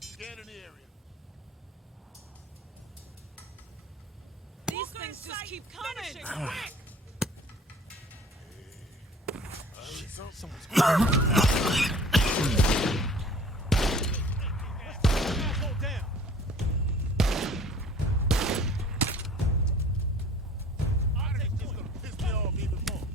Scanning the area. These things just keep coming. Quick! Someone's hold down. I think this gonna piss me off even more.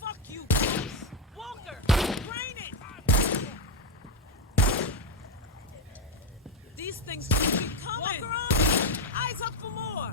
Fuck you, boys. Walker, brain it! These things just keep coming. Walker on! Eyes up for more!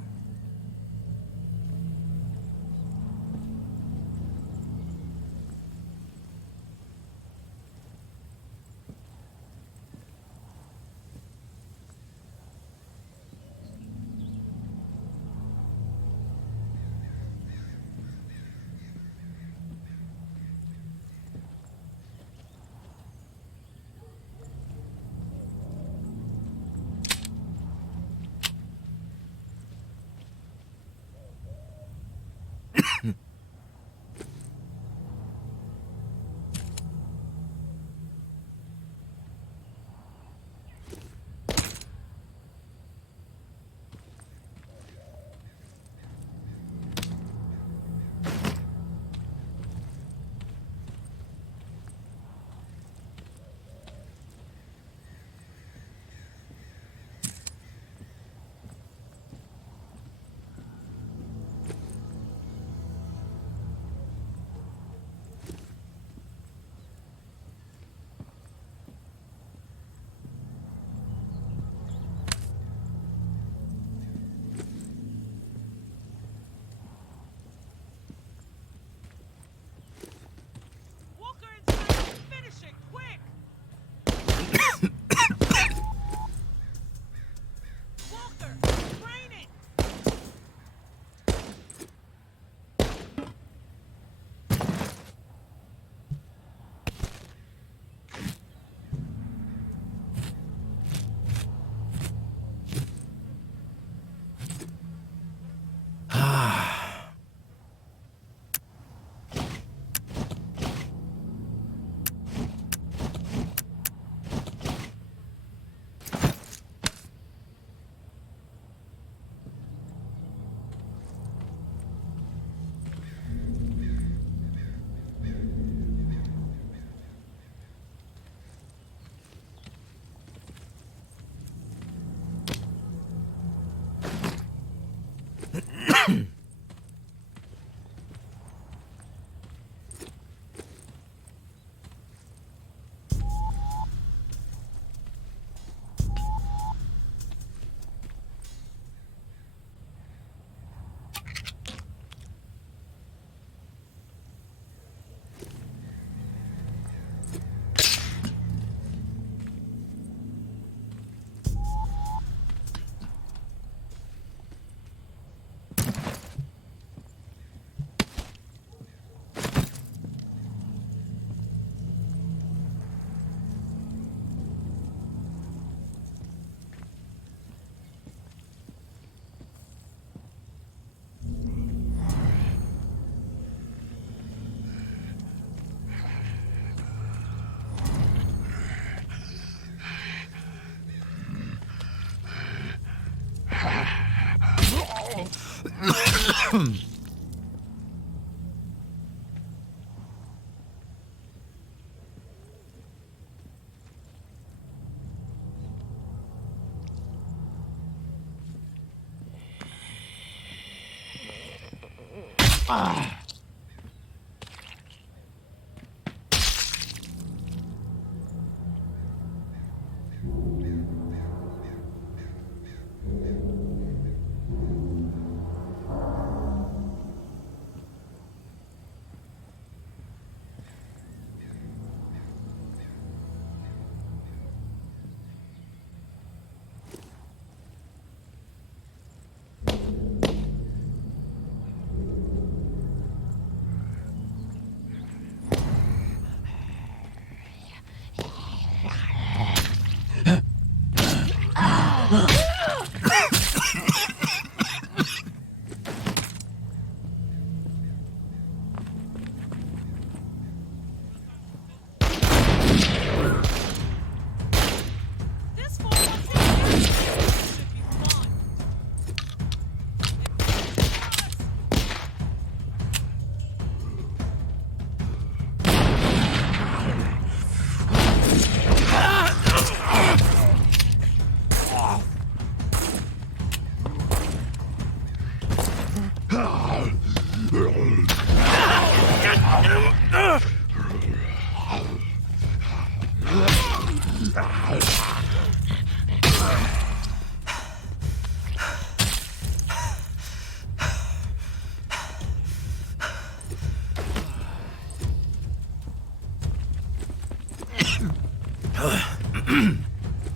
This 412 should be fun.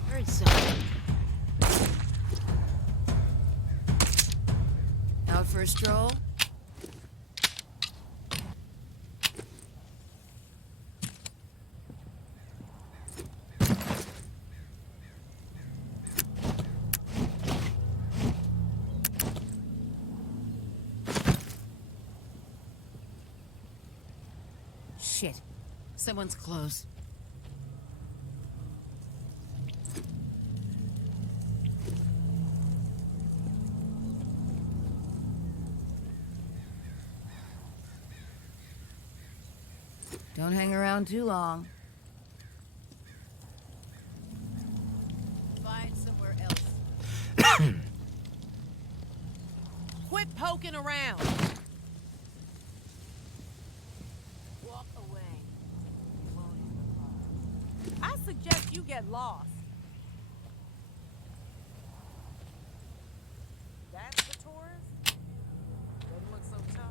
Heard something. Out for a stroll? Shit. Someone's close. Don't hang around too long. Find somewhere else. Quit poking around. Walk away. I suggest you get lost. That's the tourist? Doesn't look so tough.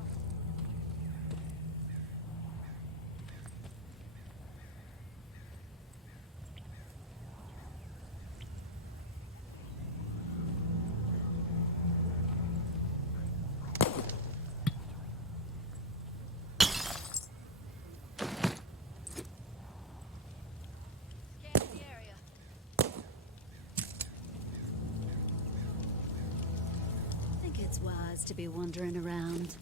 Scan the area. Think it's wise to be wandering around.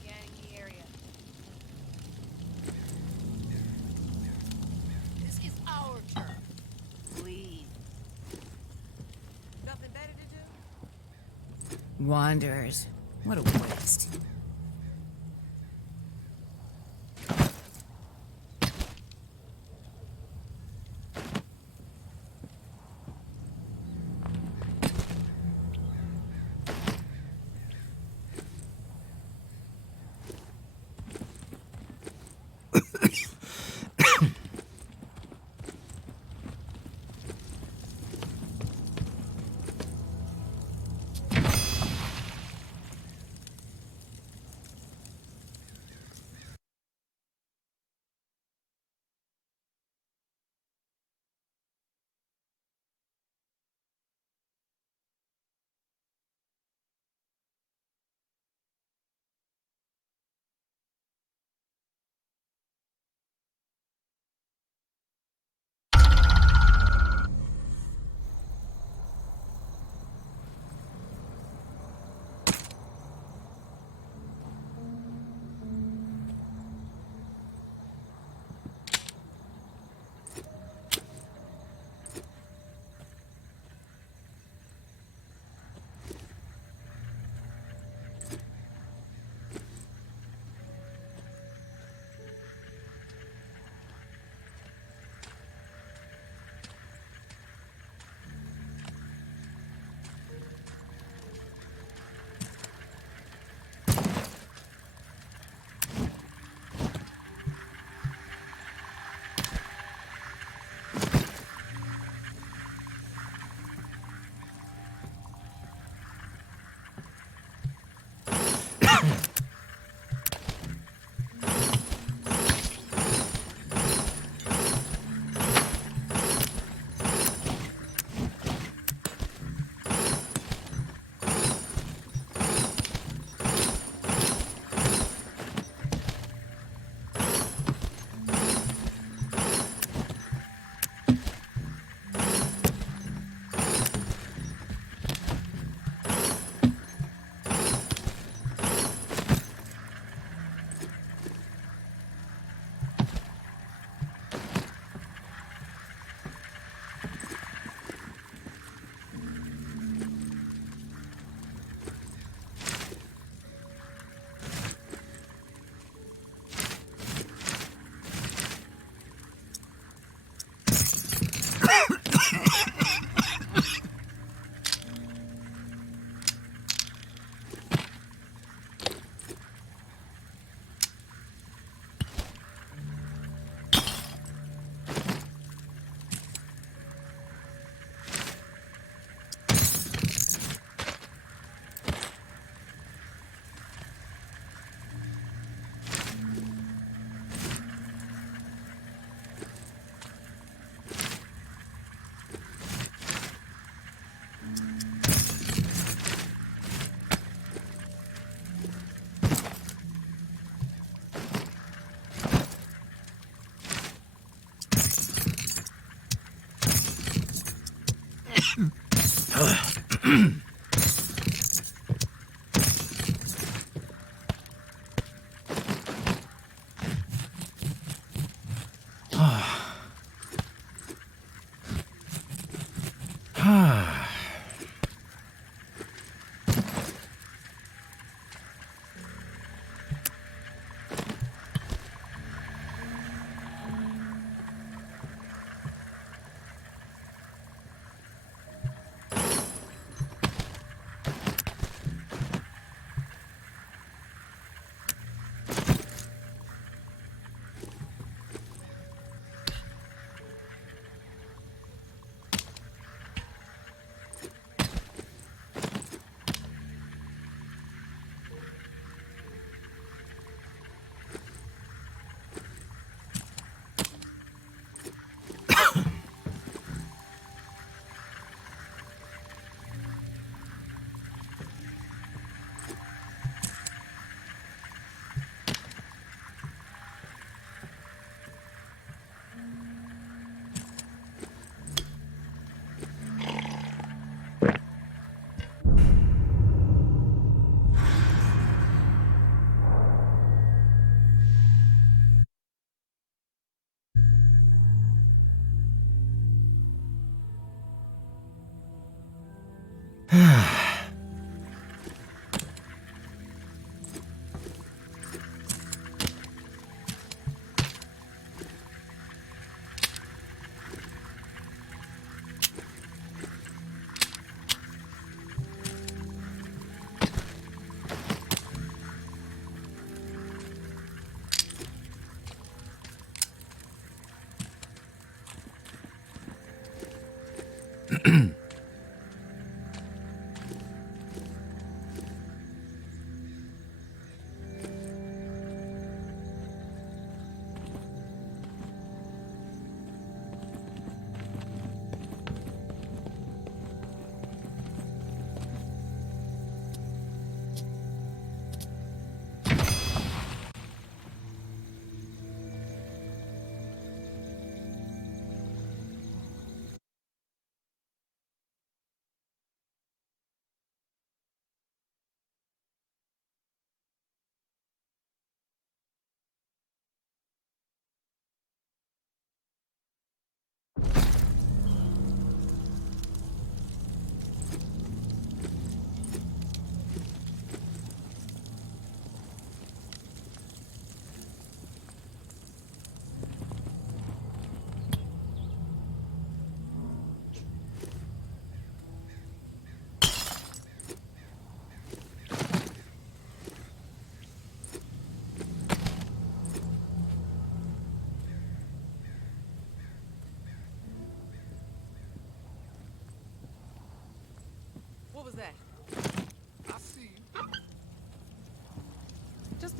Scanning the area. This is our turn. Lead. Nothing better to do? Wanderers. What a waste.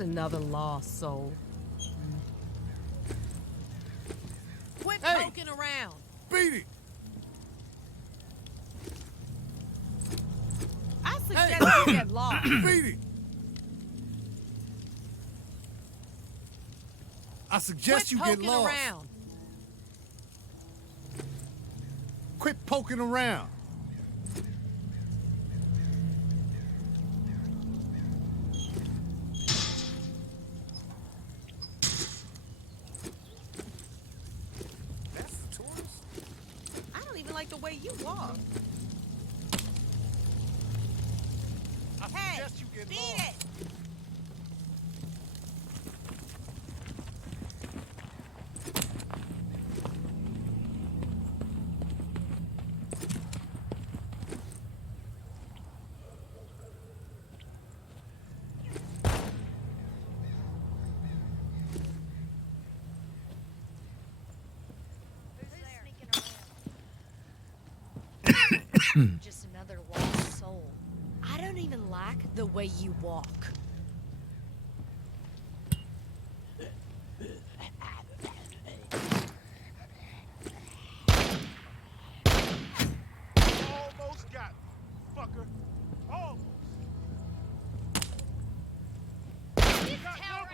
Just another lost soul. Quit Hey! poking around. Beat it! I suggest you get lost. Beat it! I suggest Quit you get poking lost. around. Quit poking around. That's the tourist? I don't even like the way you walk. I Hey, suggest you get beat lost. it. Just another lost soul. I don't even like the way you walk. Almost got me, fucker. Almost. Got number.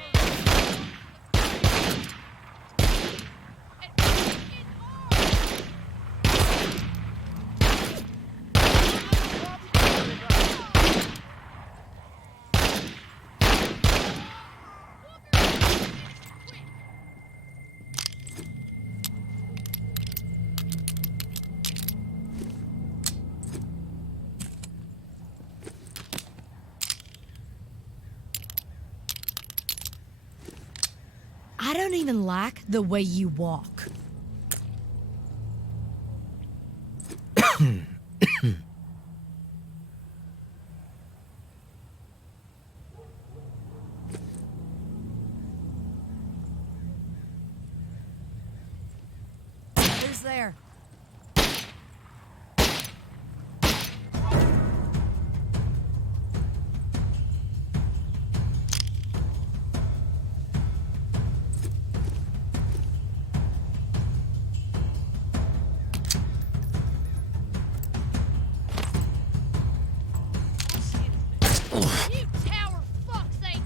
I don't even like the way you walk. Who's there? You tower fucks ain't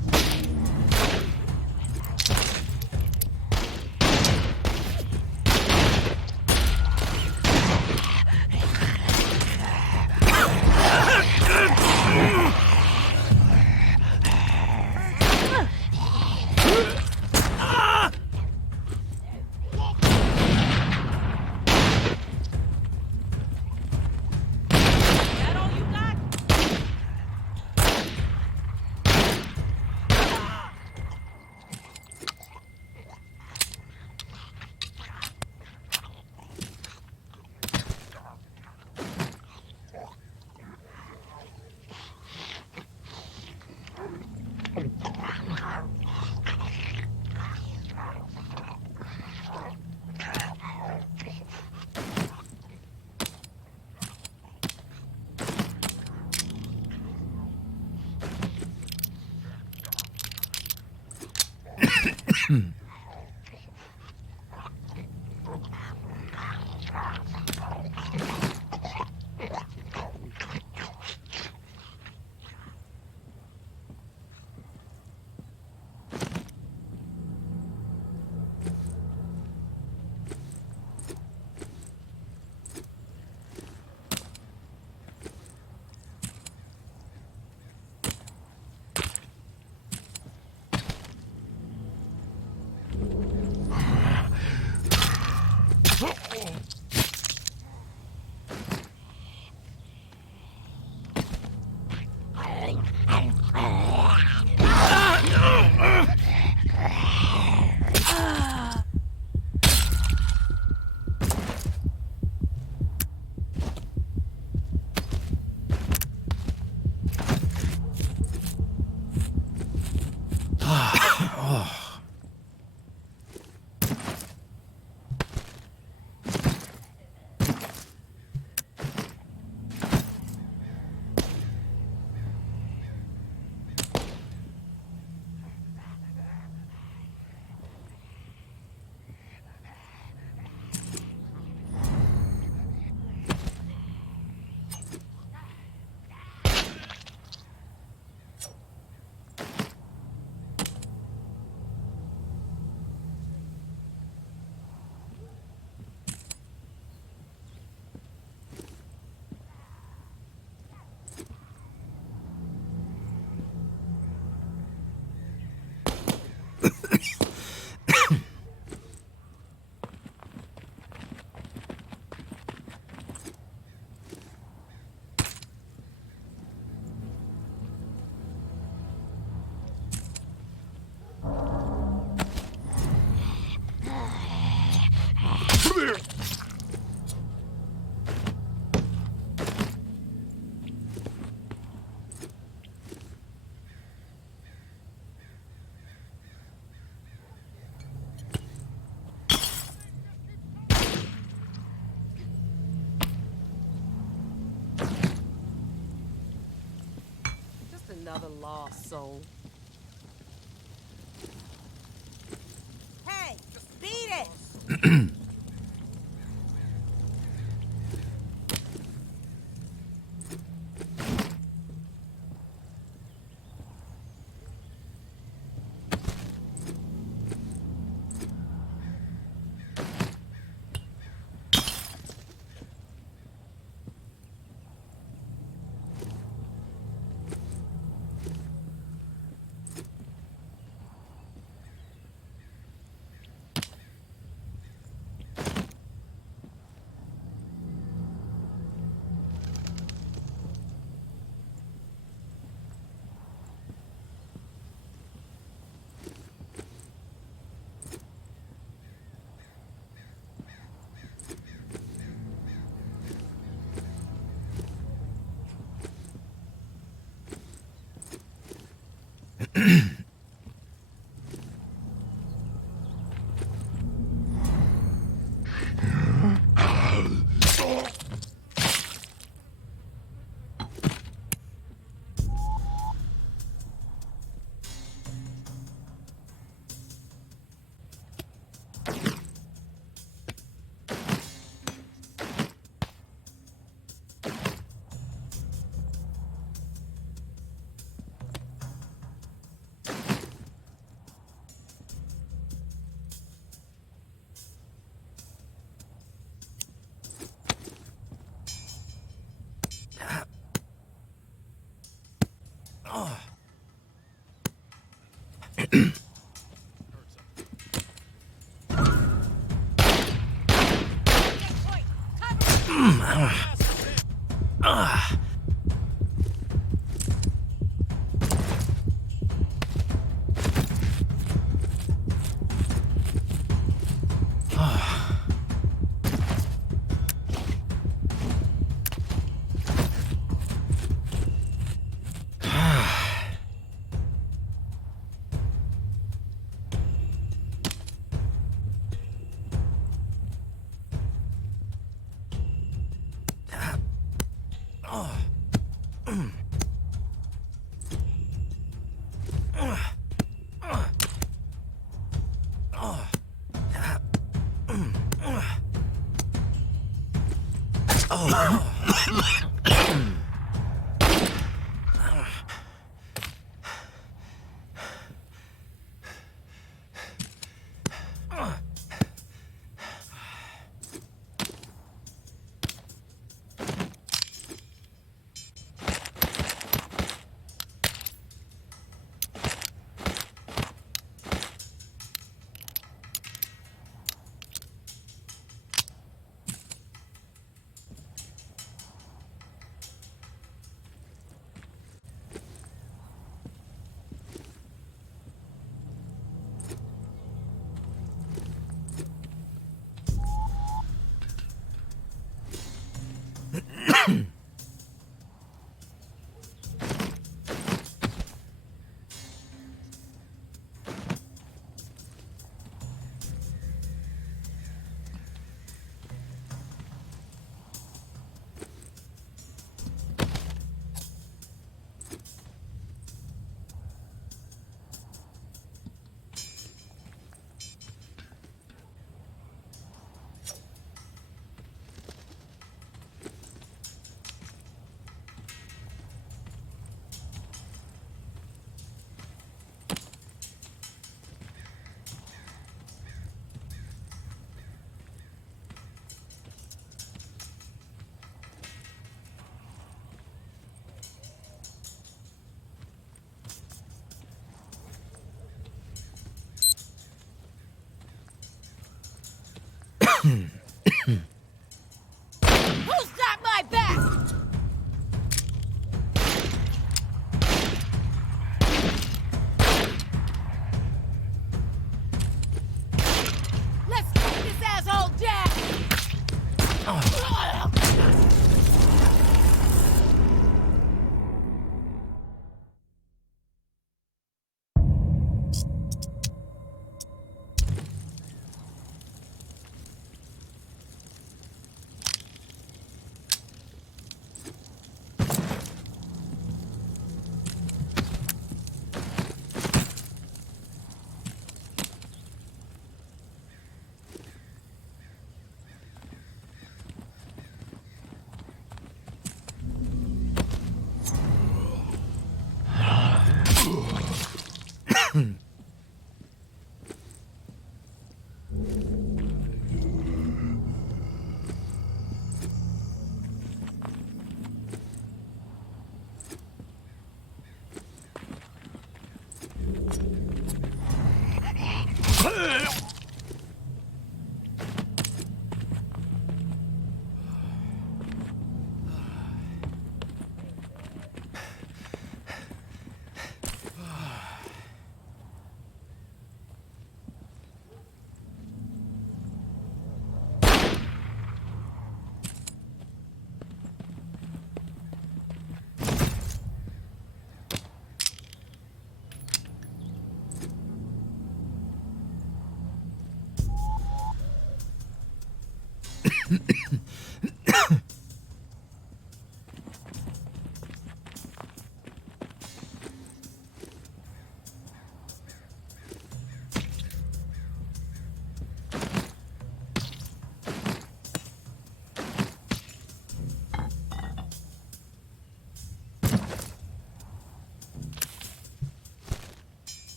That all you got? Another lost soul. Hey, beat it!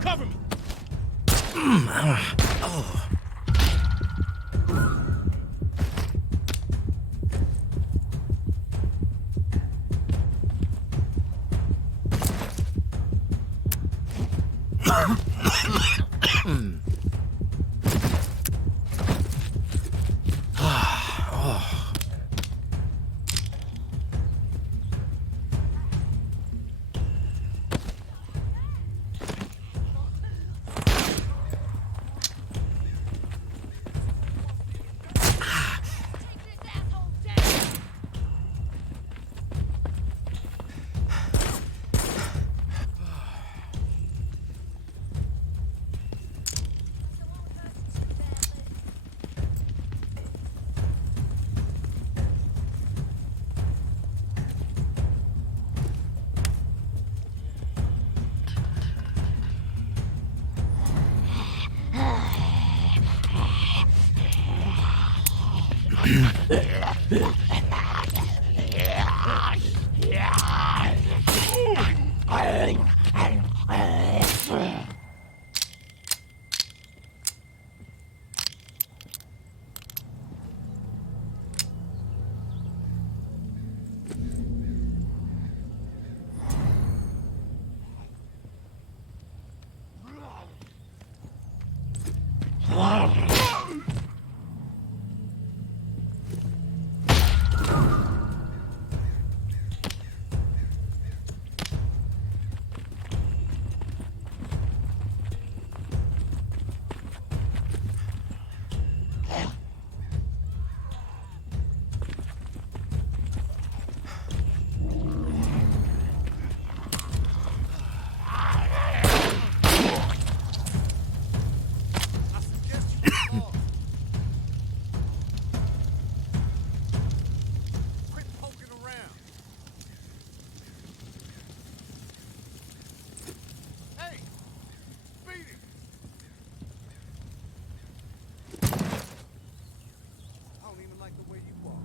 Cover me. Take this asshole down! I suggest you pause. Quit poking around. Hey, Speedy. I don't even like the way you walk.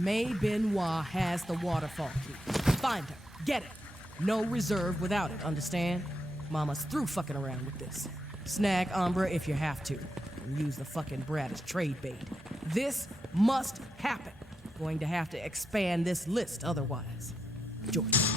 May Benoit has the waterfall key. Find her. Get it. No reserve without it, understand? Mama's through fucking around with this. Snag Umbra if you have to. And use the fucking brat as trade bait. This must happen. Going to have to expand this list otherwise. Joyce.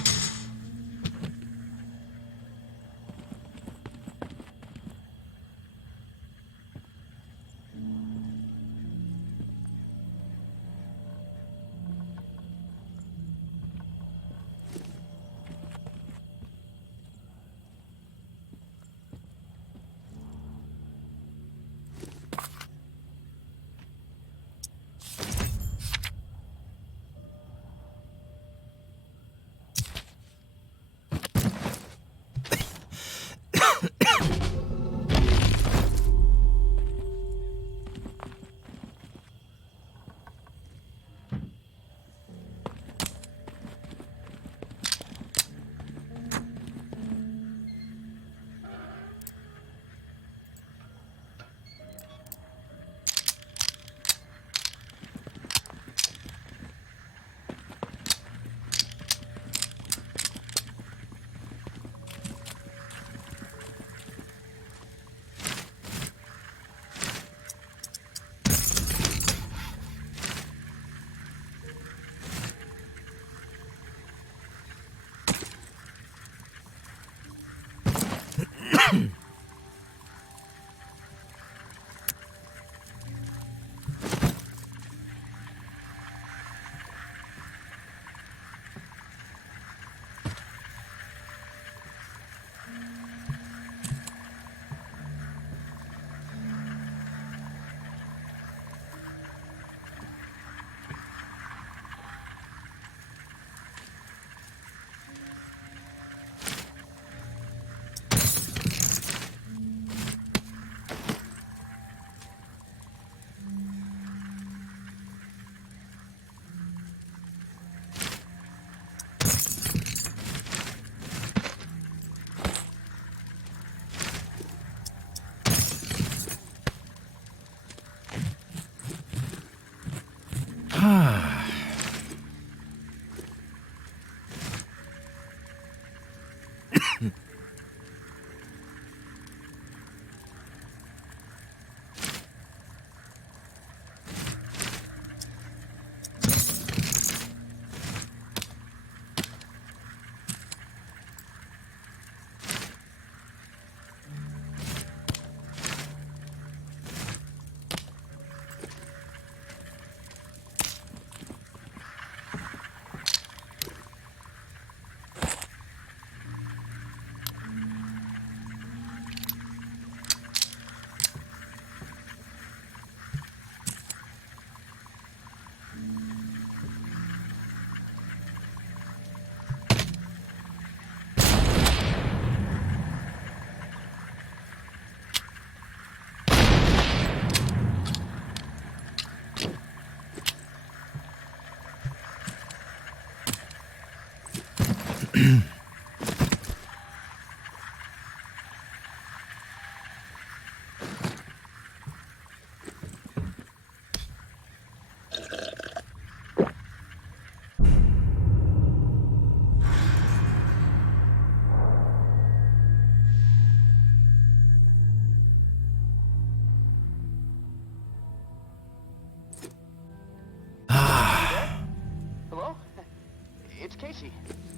Casey,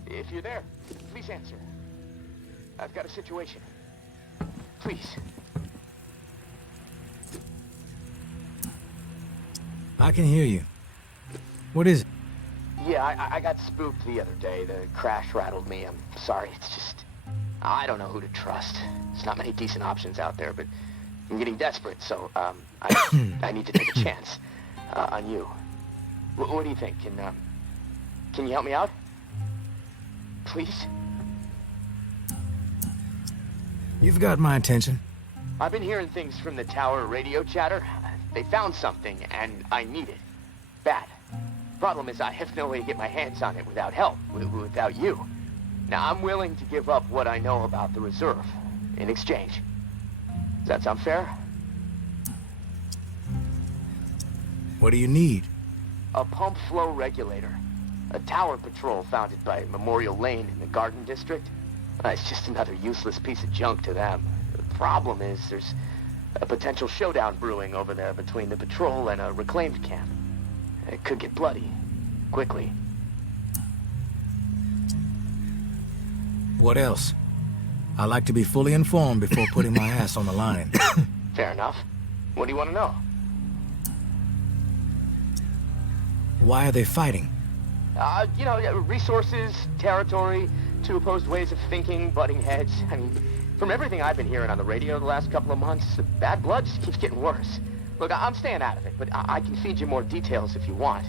if you're there, please answer. I've got a situation. Please. I can hear you. What is it? Yeah, I got spooked the other day. The crash rattled me. I'm sorry, it's just... I don't know who to trust. There's not many decent options out there, but I'm getting desperate, so, I need to take a chance, on you. What do you think? Can you help me out? Please? You've got my attention. I've been hearing things from the tower radio chatter. They found something, and I need it. Bad. Problem is, I have no way to get my hands on it without help, without you. Now, I'm willing to give up what I know about the reserve in exchange. Does that sound fair? What do you need? A pump flow regulator. A tower patrol founded by Memorial Lane in the Garden District. It's just another useless piece of junk to them. The problem is there's a potential showdown brewing over there between the patrol and a reclaimed camp. It could get bloody. Quickly. What else? I like to be fully informed before putting my ass on the line. Fair enough. What do you want to know? Why are they fighting? Resources, territory, two opposed ways of thinking, butting heads. I mean, from everything I've been hearing on the radio the last couple of months, the bad blood just keeps getting worse. Look, I'm staying out of it, but I can feed you more details if you want.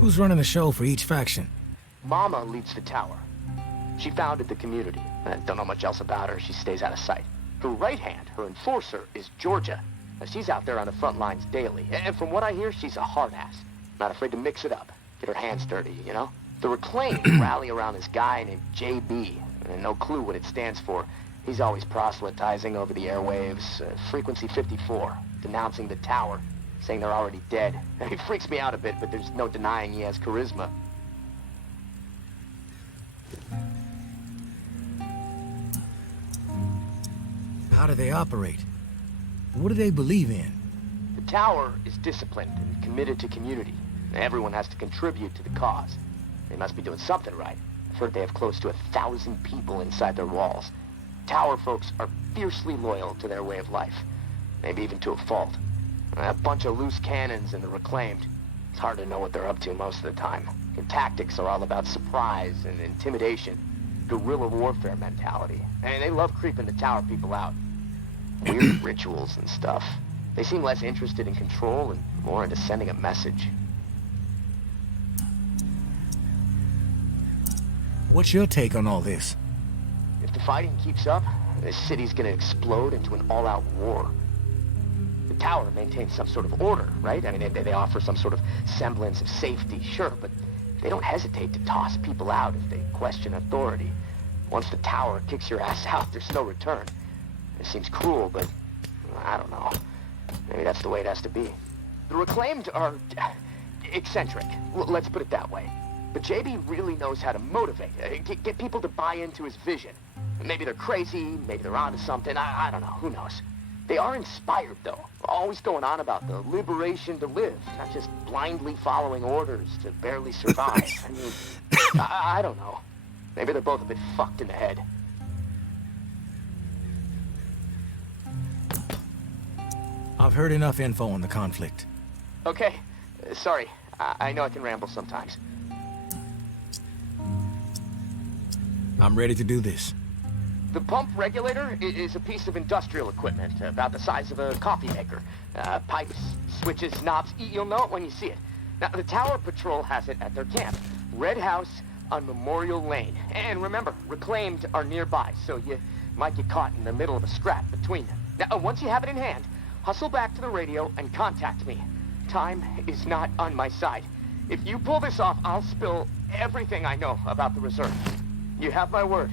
Who's running the show for each faction? Mama leads the tower. She founded the community. I don't know much else about her. She stays out of sight. Her right hand, her enforcer, is Georgia. She's out there on the front lines daily. And from what I hear, she's a hard ass. Not afraid to mix it up. Get her hands dirty, you know? The Reclaimed rally around this guy named JB. And no clue what it stands for. He's always proselytizing over the airwaves. Frequency 54. Denouncing the tower. Saying they're already dead. He freaks me out a bit, but there's no denying he has charisma. How do they operate? What do they believe in? The tower is disciplined and committed to community. Everyone has to contribute to the cause. They must be doing something right. I've heard they have close to 1,000 people inside their walls. Tower folks are fiercely loyal to their way of life. Maybe even to a fault. A bunch of loose cannons in the Reclaimed. It's hard to know what they're up to most of the time. Their tactics are all about surprise and intimidation. Guerrilla warfare mentality. And they love creeping the tower people out. Weird rituals and stuff. They seem less interested in control and more into sending a message. What's your take on all this? If the fighting keeps up, this city's gonna explode into an all-out war. The tower maintains some sort of order, right? I mean, they offer some sort of semblance of safety, sure, but they don't hesitate to toss people out if they question authority. Once the tower kicks your ass out, there's no return. It seems cruel, but I don't know. Maybe that's the way it has to be. The Reclaimed are eccentric, let's put it that way. But JB really knows how to motivate, get people to buy into his vision. Maybe they're crazy, maybe they're onto something, I don't know, who knows. They are inspired, though, always going on about the liberation to live, not just blindly following orders to barely survive. I mean, I don't know. Maybe they're both a bit fucked in the head. I've heard enough info on the conflict. Okay, sorry. I know I can ramble sometimes. I'm ready to do this. The pump regulator is a piece of industrial equipment about the size of a coffee maker. Pipes, switches, knobs, you'll know it when you see it. Now, the Tower Patrol has it at their camp, Red House on Memorial Lane. And remember, Reclaimed are nearby, so you might get caught in the middle of a scrap between them. Now, once you have it in hand, hustle back to the radio and contact me. Time is not on my side. If you pull this off, I'll spill everything I know about the reserve. You have my word.